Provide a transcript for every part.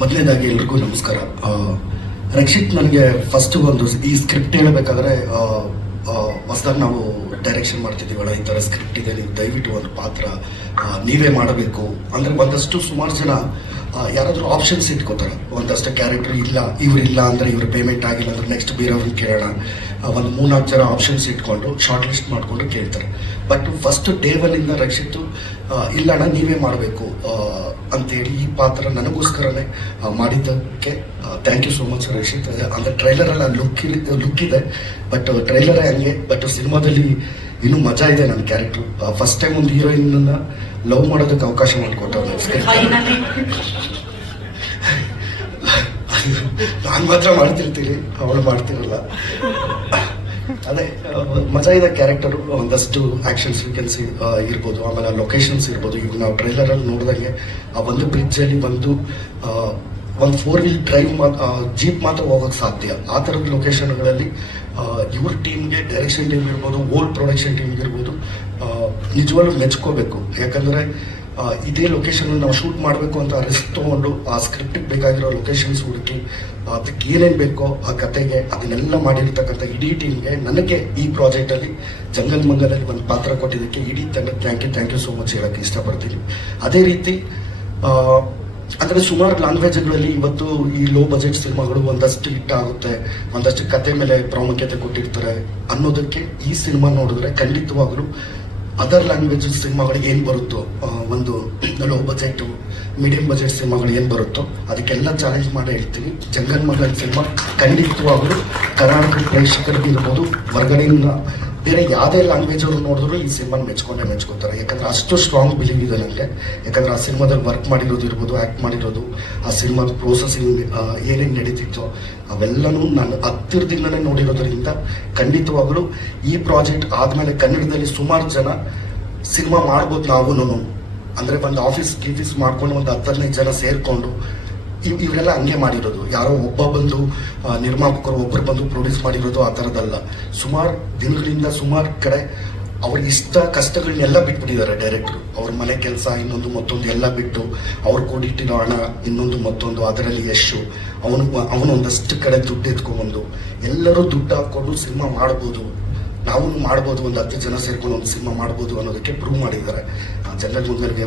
ಮೊದಲನೇದಾಗಿ ಎಲ್ರಿಗೂ ನಮಸ್ಕಾರ. ರಕ್ಷಿತ್ ನನಗೆ ಫಸ್ಟ್ ಒಂದು ಈ ಸ್ಕ್ರಿಪ್ಟ್ ಹೇಳಬೇಕಾದ್ರೆ ಹೊಸದಾಗಿ ನಾವು ಡೈರೆಕ್ಷನ್ ಮಾಡ್ತಿದ್ದೀವಲ್ಲ, ಈ ಥರ ಸ್ಕ್ರಿಪ್ಟ್ ಇದೆ, ನೀವು ದಯವಿಟ್ಟು ಒಂದು ಪಾತ್ರ ನೀವೇ ಮಾಡಬೇಕು. ಅಂದರೆ ಒಂದಷ್ಟು ಸುಮಾರು ಜನ ಯಾರಾದ್ರೂ ಆಪ್ಷನ್ಸ್ ಇಟ್ಕೋತಾರೆ. ಒಂದಷ್ಟು ಕ್ಯಾರೆಕ್ಟರ್ ಇಲ್ಲ ಇವ್ರು ಇಲ್ಲ ಅಂದರೆ ಇವ್ರ ಪೇಮೆಂಟ್ ಆಗಿಲ್ಲ ಅಂದ್ರೆ ನೆಕ್ಸ್ಟ್ ಬೇರೆಯವ್ರನ್ನ ಕೇಳೋಣ. ಒಂದು ಮೂರ್ನಾಲ್ಕು ಜನ ಆಪ್ಷನ್ಸ್ ಇಟ್ಕೊಂಡು ಶಾರ್ಟ್ ಲಿಸ್ಟ್ ಮಾಡಿಕೊಂಡು ಕೇಳ್ತಾರೆ. ಬಟ್ ಫಸ್ಟ್ ಟೇಬಲಿಂದ ರಕ್ಷಿತು ಆ, ಇಲ್ಲ ಅಣ್ಣ ನೀವೇ ಮಾಡಬೇಕು ಅಂತೇಳಿ ಈ ಪಾತ್ರ ನನಗೋಸ್ಕರನೇ ಮಾಡಿದ್ದಕ್ಕೆ thank you so much Rakshit. ಅಂದರೆ ಟ್ರೈಲರಲ್ಲಿ ಲುಕ್ ಲುಕ್ ಇದೆ ಬಟ್ ಟ್ರೈಲರೇ ಹಂಗೆ ಬಟ್ ಸಿನಿಮಾದಲ್ಲಿ ಇನ್ನೂ ಮಜಾ ಇದೆ ನನ್ನ ಕ್ಯಾರೆಕ್ಟರ್ ಫಸ್ಟ್ ಟೈಮ್ ಒಂದು ಹೀರೋಯಿನ್ನ ಲವ್ ಮಾಡೋದಕ್ಕೆ ಅವಕಾಶ ಮಾಡಿಕೊಟ್ಟ ಫೈನಲಿ ನಾನು ಮಾತ್ರ ಮಾಡ್ತಿರ್ತೀನಿ ಅವಳು ಮಾಡ್ತಿರಲ್ಲ. ಅದೇ ಮಜಾ ಇದೆ ಕ್ಯಾರೆಕ್ಟರ್ ಒಂದಷ್ಟು ಆಕ್ಷನ್ ಸೀಕ್ವೆನ್ಸ್ ಇರ್ಬೋದು. ಆಮೇಲೆ ಲೊಕೇಶನ್ಸ್ ಇರ್ಬೋದು. ಇವಾಗ ನಾವು ಟ್ರೈಲರಲ್ಲಿ ನೋಡಿದಂಗೆ ಆ ಒಂದು ಬ್ರಿಡ್ಜಲ್ಲಿ ಬಂದು ಒಂದು ಫೋರ್ ವೀಲ್ ಡ್ರೈವ್ ಜೀಪ್ ಮಾತ್ರ ಹೋಗೋಕೆ ಸಾಧ್ಯ. ಆ ಥರದ ಲೊಕೇಶನ್ಗಳಲ್ಲಿ ಇವ್ರ ಟೀಮ್ಗೆ ಡೈರೆಕ್ಷನ್ ಟೀಮ್ ಇರ್ಬೋದು ಓಲ್ಡ್ ಪ್ರೊಡಕ್ಷನ್ ಟೀಮ್ ಇರ್ಬೋದು ನಿಜವಾಗ್ಲೂ ಮೆಚ್ಕೋಬೇಕು. ಯಾಕಂದ್ರೆ ಇದೇ ಲೊಕೇಶನ್ ನಾವು ಶೂಟ್ ಮಾಡಬೇಕು ಅಂತ ರಿಸ್ಕ್ ತೊಗೊಂಡು, ಆ ಸ್ಕ್ರಿಪ್ಟಿಗೆ ಬೇಕಾಗಿರೋ ಲೊಕೇಶನ್ಸ್ ಹುಡುಕಿ, ಅದಕ್ಕೆ ಏನೇನು ಬೇಕೋ ಆ ಕತೆಗೆ, ಅದನ್ನೆಲ್ಲ ಮಾಡಿರ್ತಕ್ಕಂಥ ಇಡೀ ಟೀಮ್ಗೆ ನನಗೆ ಈ ಪ್ರಾಜೆಕ್ಟಲ್ಲಿ ಜಂಗಲ್ ಮಂಗಲಲ್ಲಿ ಒಂದು ಪಾತ್ರ ಕೊಟ್ಟಿದ್ದಕ್ಕೆ ಇಡೀ ತಂಡ thank you thank you so much ಹೇಳಕ್ಕೆ ಇಷ್ಟಪಡ್ತೀನಿ. ಅದೇ ರೀತಿ ಅಂದ್ರೆ ಸುಮಾರು ಲ್ಯಾಂಗ್ವೇಜ್ಗಳಲ್ಲಿ ಇವತ್ತು ಈ ಲೋ ಬಜೆಟ್ ಸಿನಿಮಾಗಳು ಒಂದಷ್ಟು ಹಿಟ್ ಆಗುತ್ತೆ, ಒಂದಷ್ಟು ಕತೆ ಮೇಲೆ ಪ್ರಾಮುಖ್ಯತೆ ಕೊಟ್ಟಿರ್ತಾರೆ ಅನ್ನೋದಕ್ಕೆ ಈ ಸಿನಿಮಾ ನೋಡಿದ್ರೆ ಖಂಡಿತವಾಗ್ಲೂ ಅದರ್ ಲ್ಯಾಂಗ್ವೇಜ್ ಸಿನಿಮಾಗಳಿಗೆ ಏನು ಬರುತ್ತೋ ಒಂದು ಲೋ ಬಜೆಟ್ ಮೀಡಿಯಂ ಬಜೆಟ್ ಸಿನಿಮಾಗಳು ಏನು ಬರುತ್ತೋ ಅದಕ್ಕೆಲ್ಲ ಚಾಲೆಂಜ್ ಮಾಡಿ ಹೇಳ್ತೀನಿ. ಜಂಗಲ್ ಮಗಲ್ ಸಿನಿಮಾ ಖಂಡಿತವಾಗ್ಲೂ ಕರ್ನಾಟಕ ಪ್ರೇಕ್ಷಕರಿಗೆ ಇರ್ಬೋದು, ಹೊರಗಡೆಯಿಂದ ಬೇರೆ ಯಾವುದೇ ಲ್ಯಾಂಗ್ವೇಜ್ ಅವರು ನೋಡಿದ್ರು ಈ ಸಿನಿಮಾ ಮೆಚ್ಕೊಂಡೇ ಮೆಚ್ಕೋತಾರೆ. ಯಾಕಂದ್ರೆ ಅಷ್ಟು ಸ್ಟ್ರಾಂಗ್ ಬಿಲೀವ್ ಇದೆ ನನಗೆ. ಯಾಕಂದ್ರೆ ಆ ಸಿನಿಮಾದಲ್ಲಿ ವರ್ಕ್ ಮಾಡಿರೋದು ಇರ್ಬೋದು ಆ್ಯಕ್ಟ್ ಮಾಡಿರೋದು, ಆ ಸಿನಿಮಾದ ಪ್ರೋಸೆಸಿಂಗ್ ಏನೇನು ನಡೀತಿತ್ತೋ ಅವೆಲ್ಲನೂ ನಾನು ಹತ್ತಿರದಿಂದಲೇ ನೋಡಿರೋದ್ರಿಂದ ಖಂಡಿತವಾಗಲೂ ಈ ಪ್ರಾಜೆಕ್ಟ್ ಆದಮೇಲೆ ಕನ್ನಡದಲ್ಲಿ ಸುಮಾರು ಜನ ಸಿನಿಮಾ ಮಾಡ್ಬೋದು ನಾವು ಅಂದರೆ ಒಂದು ಆಫೀಸ್ ಗೀಫೀಸ್ ಮಾಡ್ಕೊಂಡು ಒಂದು ಹತ್ತು ಹದಿನೈದು ಜನ ಸೇರ್ಕೊಂಡು ಇವ್- ಇವರೆಲ್ಲ ಹಂಗೆ ಮಾಡಿರೋದು. ಯಾರೋ ಒಬ್ಬ ಬಂದು ನಿರ್ಮಾಪಕರು ಒಬ್ಬರು ಬಂದು ಪ್ರೊಡ್ಯೂಸ್ ಮಾಡಿರೋದು ಆ ಥರದ್ದಲ್ಲ ಸುಮಾರು ದಿನಗಳಿಂದ ಸುಮಾರು ಕಡೆ ಅವ್ರ ಇಷ್ಟ ಕಷ್ಟಗಳನ್ನೆಲ್ಲ ಬಿಟ್ಬಿಟ್ಟಿದ್ದಾರೆ ಡೈರೆಕ್ಟ್ರು ಅವ್ರ ಮನೆ ಕೆಲಸ, ಇನ್ನೊಂದು ಮತ್ತೊಂದು ಎಲ್ಲ ಬಿಟ್ಟು ಅವ್ರು ಕೊಟ್ಟಿಟ್ಟಿರೋ ಹಣ, ಇನ್ನೊಂದು ಮತ್ತೊಂದು, ಅದರಲ್ಲಿ ಯಶು, ಅವನು ಅವನು ಒಂದಷ್ಟು ಕಡೆ ದುಡ್ಡು ಎತ್ಕೊಂಡ್ಬಂದು, ಎಲ್ಲರೂ ದುಡ್ಡು ಹಾಕ್ಕೊಂಡು ಸಿನಿಮಾ ಮಾಡ್ಬೋದು. ನಾವು ಮಾಡ್ಬೋದು ಒಂದು ಹತ್ತು ಜನ ಸೇರ್ಕೊಂಡು ಒಂದು ಸಿನಿಮಾ ಮಾಡ್ಬೋದು ಅನ್ನೋದಕ್ಕೆ ಪ್ರೂವ್ ಮಾಡಿದ್ದಾರೆ. ಜನರ ಮುಂದರಿಗೆ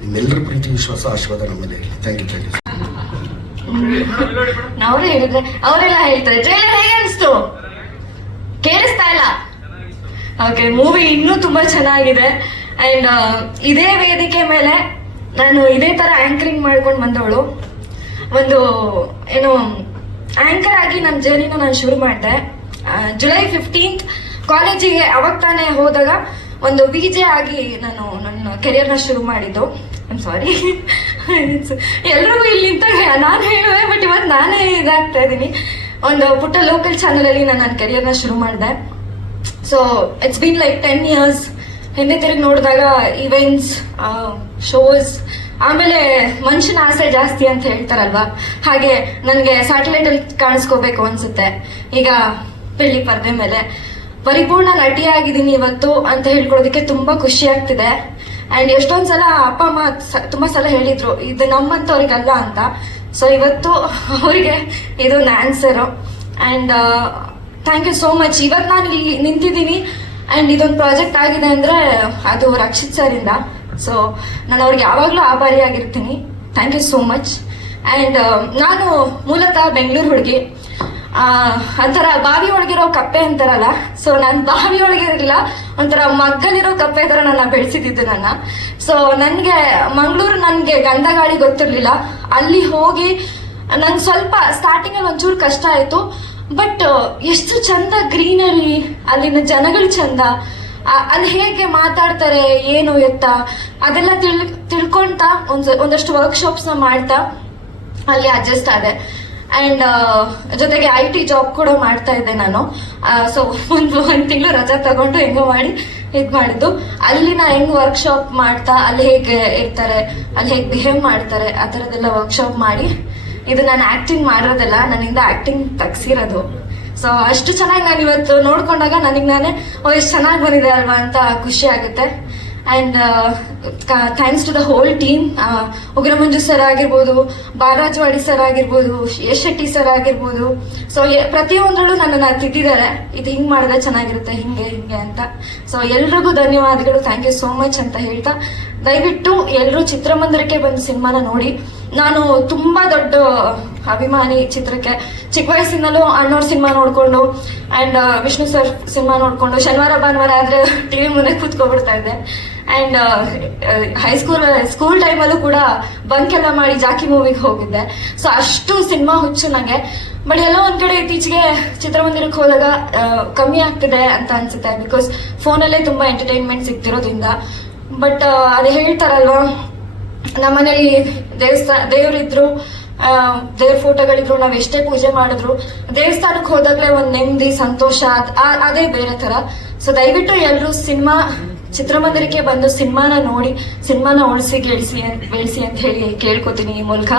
ನಿಮ್ಮೆಲ್ಲರ ಪ್ರೀತಿ, ವಿಶ್ವಾಸ, ಆಶೀರ್ವಾದ ನಮ್ಮ ಮೇಲೆ ಥ್ಯಾಂಕ್ ಯು ಥ್ಯಾಂಕ್ ಯು ನಾವ್ರೇ ಹೇಳಿದ್ರೆ ಅವರೆಲ್ಲ ಹೇಳ್ತಾರೆ ಟ್ರೈಲರ್ ಹೇಗೆ ಅನಿಸ್ತು? ಕೇಳಿಸ್ತಾ ಇಲ್ಲ. ಓಕೆ ಮೂವಿ ಇನ್ನೂ ತುಂಬಾ ಚೆನ್ನಾಗಿದೆ. ಅಂಡ್ ಇದೇ ವೇದಿಕೆ ಮೇಲೆ ನಾನು ಇದೇ ತರ ಆಂಕರಿಂಗ್ ಮಾಡ್ಕೊಂಡು ಬಂದವಳು. ಒಂದು, ಏನು ಆಂಕರ್ ಆಗಿ ನನ್ನ ಜರ್ನಿನ ನಾನು ಶುರು ಮಾಡಿದೆ. ಜುಲೈ ಫಿಫ್ಟೀನ್ತ್ ಕಾಲೇಜಿಗೆ ಅವಾಗ ತಾನೇ ಹೋದಾಗ ಒಂದು ವಿ ಜೆ ಆಗಿ ನಾನು ನನ್ನ ಕೆರಿಯರ್ನ ಶುರು ಮಾಡಿದ್ದು. ಸಾರಿ ಎಲ್ರಿಗೂ ಇಲ್ಲಿ ನಾನು ಹೇಳುವೆ ಬಟ್ ಇವತ್ತು ನಾನೇ ಇದಾಗ್ತಾ ಇದ್ದೀನಿ. ಒಂದು ಪುಟ್ಟ ಲೋಕಲ್ ಚಾನಲಲ್ಲಿ ನಾನು ನನ್ನ ಕೆರಿಯರ್ನ ಶುರು ಮಾಡಿದೆ. So it's been like ten years ಹಿಂದೆ ತಿರುಗಿ ನೋಡಿದಾಗ ಇವೆಂಟ್ಸ್ ಶೋಸ್ ಆಮೇಲೆ ಮನುಷ್ಯನ ಆಸೆ ಜಾಸ್ತಿ ಅಂತ ಹೇಳ್ತಾರಲ್ವಾ? ಹಾಗೆ ನನಗೆ ಸ್ಯಾಟಲೈಟ್ ಅಲ್ಲಿ ಕಾಣಿಸ್ಕೋಬೇಕು ಅನ್ಸುತ್ತೆ. ಈಗ ಬೆಳ್ಳಿ ಪರದೆ ಮೇಲೆ. ಪರಿಪೂರ್ಣ ನಟಿಯಾಗಿದ್ದೀನಿ ಇವತ್ತು ಅಂತ ಹೇಳ್ಕೊಳೋದಕ್ಕೆ ತುಂಬಾ ಖುಷಿ ಆಗ್ತಿದೆ. ಅಂಡ್ ಎಷ್ಟೊಂದು ಸಲ ಅಪ್ಪ, ಅಮ್ಮ ತುಂಬಾ ಸಲ ಹೇಳಿದ್ರು, ಇದು ನಮ್ಮಂತವ್ರಿಗಲ್ಲ ಅಂತ. ಸೊ ಇವತ್ತು ಅವರಿಗೆ ಇದೊಂದು answer and thank you so much ಇವತ್ತು ನಾನು ಇಲ್ಲಿ ನಿಂತಿದ್ದೀನಿ. ಅಂಡ್ ಇದೊಂದು ಪ್ರಾಜೆಕ್ಟ್ ಆಗಿದೆ ಅಂದ್ರೆ ಅದು ರಕ್ಷಿತ್ ಸರ್ ಇಂದ. ಸೊ ನಾನು ಅವ್ರಿಗೆ ಯಾವಾಗಲೂ ಆಭಾರಿಯಾಗಿರ್ತೀನಿ. Thank you so much and ನಾನು ಮೂಲತಃ ಬೆಂಗಳೂರು ಹುಡುಗಿ. ಒಂಥರ ಬಾವಿ ಒಳಗಿರೋ ಕಪ್ಪೆ ಅಂತಾರಲ್ಲ? ಸೊ ನಾನು ಬಾವಿ ಒಳಗಿರಲಿಲ್ಲ ಒಂಥರ ಮಗ್ಗಲಿರೋ ಕಪ್ಪೆ ಥರ ನನ್ನ ಬೆಳೆಸಿದ್ದು ನನ್ನ. ಸೊ ನನಗೆ, ಮಂಗಳೂರು ನನಗೆ ಗಂಧಗಾಳಿ ಗೊತ್ತಿರಲಿಲ್ಲ. ಅಲ್ಲಿ ಹೋಗಿ, ನಂಗೆ ಸ್ವಲ್ಪ ಸ್ಟಾರ್ಟಿಂಗ್ ಅಲ್ಲಿ ಒಂಚೂರು ಕಷ್ಟ ಆಯ್ತು. ಬಟ್ ಎಷ್ಟು ಚಂದ ಗ್ರೀನರಿ, ಅಲ್ಲಿನ ಜನಗಳು ಚಂದ. ಅಲ್ಲಿ ಹೇಗೆ ಮಾತಾಡ್ತಾರೆ, ಏನು ಎತ್ತ, ಅದೆಲ್ಲ ತಿಳ್ ತಿಳ್ಕೊಳ್ತಾ ಒಂದ್, ಒಂದಷ್ಟು ವರ್ಕ್ಶಾಪ್ಸ್ನ ಮಾಡ್ತಾ ಅಲ್ಲಿ ಅಡ್ಜಸ್ಟ್ ಆದೆ. ಅಂಡ್ ಜೊತೆಗೆ ಐ ಟಿ ಜಾಬ್ ಕೂಡ ಮಾಡ್ತಾ ಇದ್ದೆ ನಾನು. ಸೊ ಒಂದು ಒಂದು ತಿಂಗಳು ರಜಾ ತಗೊಂಡು ಹೆಂಗೋ ಮಾಡಿ ಇದು ಮಾಡಿದ್ದು. ಅಲ್ಲಿ ನಾ ಹೆಂಗ್ ವರ್ಕ್ಶಾಪ್ ಮಾಡ್ತಾ, ಅಲ್ಲಿ ಹೇಗೆ ಇರ್ತಾರೆ, ಅಲ್ಲಿ ಹೇಗೆ ಬಿಹೇವ್ ಮಾಡ್ತಾರೆ, ಆ ಥರದ್ದೆಲ್ಲ ವರ್ಕ್ಶಾಪ್ ಮಾಡಿ ಇದು ನಾನು ಆಕ್ಟಿಂಗ್ ಮಾಡಿರೋದಲ್ಲ ನನ್ನಿಂದ ಆಕ್ಟಿಂಗ್ ತಗ್ಸಿರೋದು. ಸೊ ಅಷ್ಟು ಚೆನ್ನಾಗಿ ನಾನು ಇವತ್ತು ನೋಡ್ಕೊಂಡಾಗ ನನಗೆ ನಾನೇ, ಓ, ಎಷ್ಟು ಚೆನ್ನಾಗಿ ಬಂದಿದೆ ಅಲ್ವಾ ಅಂತ ಖುಷಿ ಆಗುತ್ತೆ. And thanks to the whole team Ugramanju sir ಆಗಿರ್ಬೋದು ಬಾಲರಾಜವಾಡಿ ಸರ್ ಆಗಿರ್ಬೋದು ಯಶ್ ಶೆಟ್ಟಿ ಸರ್ ಆಗಿರ್ಬೋದು. ಸೊ ಪ್ರತಿಯೊಂದರಲ್ಲೂ ನನ್ನನ್ನು ತಿದ್ದಿದ್ದಾರೆ. ಇದು ಹಿಂಗೆ ಮಾಡಿದ್ರೆ ಚೆನ್ನಾಗಿರುತ್ತೆ, ಹಿಂಗೆ ಹಿಂಗೆ ಅಂತ. ಸೊ ಎಲ್ರಿಗೂ ಧನ್ಯವಾದಗಳು. ಥ್ಯಾಂಕ್ ಯು ಸೋ ಮಚ್ ಅಂತ ಹೇಳ್ತಾ. ದಯವಿಟ್ಟು ಎಲ್ಲರೂ ಚಿತ್ರಮಂದಿರಕ್ಕೆ ಬಂದು ಸಿನಿಮಾನ ನೋಡಿ. ನಾನು ತುಂಬ ದೊಡ್ಡ ಅಭಿಮಾನಿ ಚಿತ್ರಕ್ಕೆ. ಚಿಕ್ಕ ವಯಸ್ಸಿನಲ್ಲೂ ಅಣ್ಣವ್ರ ಸಿನಿಮಾ ನೋಡಿಕೊಂಡು ಆ್ಯಂಡ್ ವಿಷ್ಣು ಸರ್ ಸಿನಿಮಾ ನೋಡಿಕೊಂಡು, ಶನಿವಾರ ಭಾನುವಾರ ಆದ್ರೆ ಟಿವಿ ಮುಂದೆ ಕೂತ್ಕೊಬಿಡ್ತಾ ಇದ್ದೆ. ಅಂಡ್ ಹೈಸ್ಕೂಲ್ ಸ್ಕೂಲ್ ಟೈಮಲ್ಲೂ ಕೂಡ ಬಂಕ್ ಎಲ್ಲ ಮಾಡಿ ಜಾಕಿ ಮೂವಿಗೆ ಹೋಗಿದ್ದೆ. ಸೊ ಅಷ್ಟು ಸಿನಿಮಾ ಹುಚ್ಚು ನನಗೆ ಬಟ್ ಎಲ್ಲೋ ಒಂದ್ ಕಡೆ ಇತ್ತೀಚೆಗೆ ಚಿತ್ರಮಂದಿರಕ್ಕೆ ಹೋದಾಗ ಕಮ್ಮಿ ಆಗ್ತಿದೆ ಅಂತ ಅನ್ಸುತ್ತೆ ಬಿಕಾಸ್ ಫೋನಲ್ಲೇ ತುಂಬಾ ಎಂಟರ್ಟೈನ್ಮೆಂಟ್ ಸಿಗ್ತಿರೋದ್ರಿಂದ. ಬಟ್ ಅದು ಹೇಳ್ತಾರಲ್ವಾ, ನಮ್ಮನೇಲಿ ದೇವಸ್ಥಾನ ದೇವರಿದ್ರು ದೇವ್ರ ಫೋಟೋಗಳಿದ್ರು, ನಾವ್ ಎಷ್ಟೇ ಪೂಜೆ ಮಾಡಿದ್ರು, ದೇವಸ್ಥಾನಕ್ಕೆ ಹೋದಾಗ್ಲೇ ಒಂದ್ ನೆಮ್ಮದಿ, ಸಂತೋಷ, ಅದ್- ಬೇರೆ ತರ ಸೊ ದಯವಿಟ್ಟು ಎಲ್ರು ಸಿನಿಮಾ ಚಿತ್ರಮಂದಿರಕ್ಕೆ ಬಂದು ಸಿನಿಮಾನ ನೋಡಿ ಸಿನಿಮಾನ ಉಳಿಸಿ ಗೆಳಿಸಿ ಬೆಳೆಸಿ ಅಂತ ಹೇಳಿ ಕೇಳ್ಕೊತೀನಿ ಈ ಮೂಲಕ.